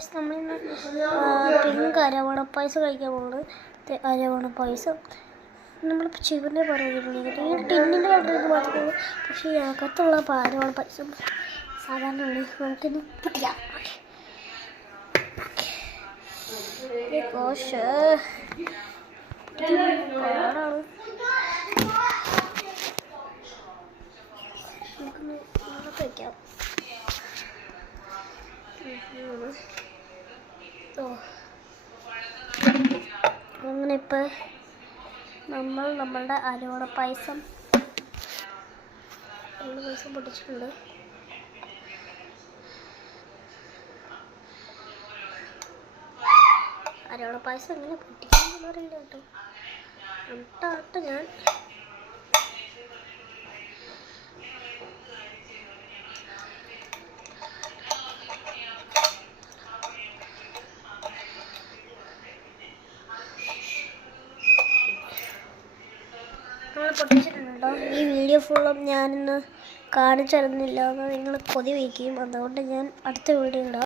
Guys നമ്മളിന്ന് pink അരവണ പായസം കഴിക്കാൻ പോകുന്നത്. അരവണ പായസം നമ്മളിപ്പോൾ ചിവനെ പറഞ്ഞിട്ടുണ്ടെങ്കിൽ ഈ ടിന്നിൻ്റെ കണ്ടിട്ട് മാത്രമേ, പക്ഷേ ഈ അകത്തുള്ള അരവണ പായസം സാധാരണ ഉണ്ട്. നമുക്കിന്ന് പിടിക്കാം. പാടാണ്. നമുക്കൊന്ന് ഇങ്ങോട്ട് വയ്ക്കാം. അങ്ങനെ ഇപ്പം നമ്മളുടെ അരവണ പായസം പൊട്ടിച്ചിട്ടുണ്ട്. അരവണ പായസം എങ്ങനെ പൊട്ടിക്കാമെന്ന് അറിയില്ല കേട്ടോ. ഞാൻ പൊട്ടിച്ചിട്ടുണ്ടോ. ഈ വീഡിയോ ഫുള്ളും ഞാനിന്ന് കാണിച്ചു തരുന്നില്ല എന്ന് നിങ്ങൾ കൊതി വയ്ക്കും. അതുകൊണ്ട് ഞാൻ അടുത്ത വീഡിയോ ഇടാം.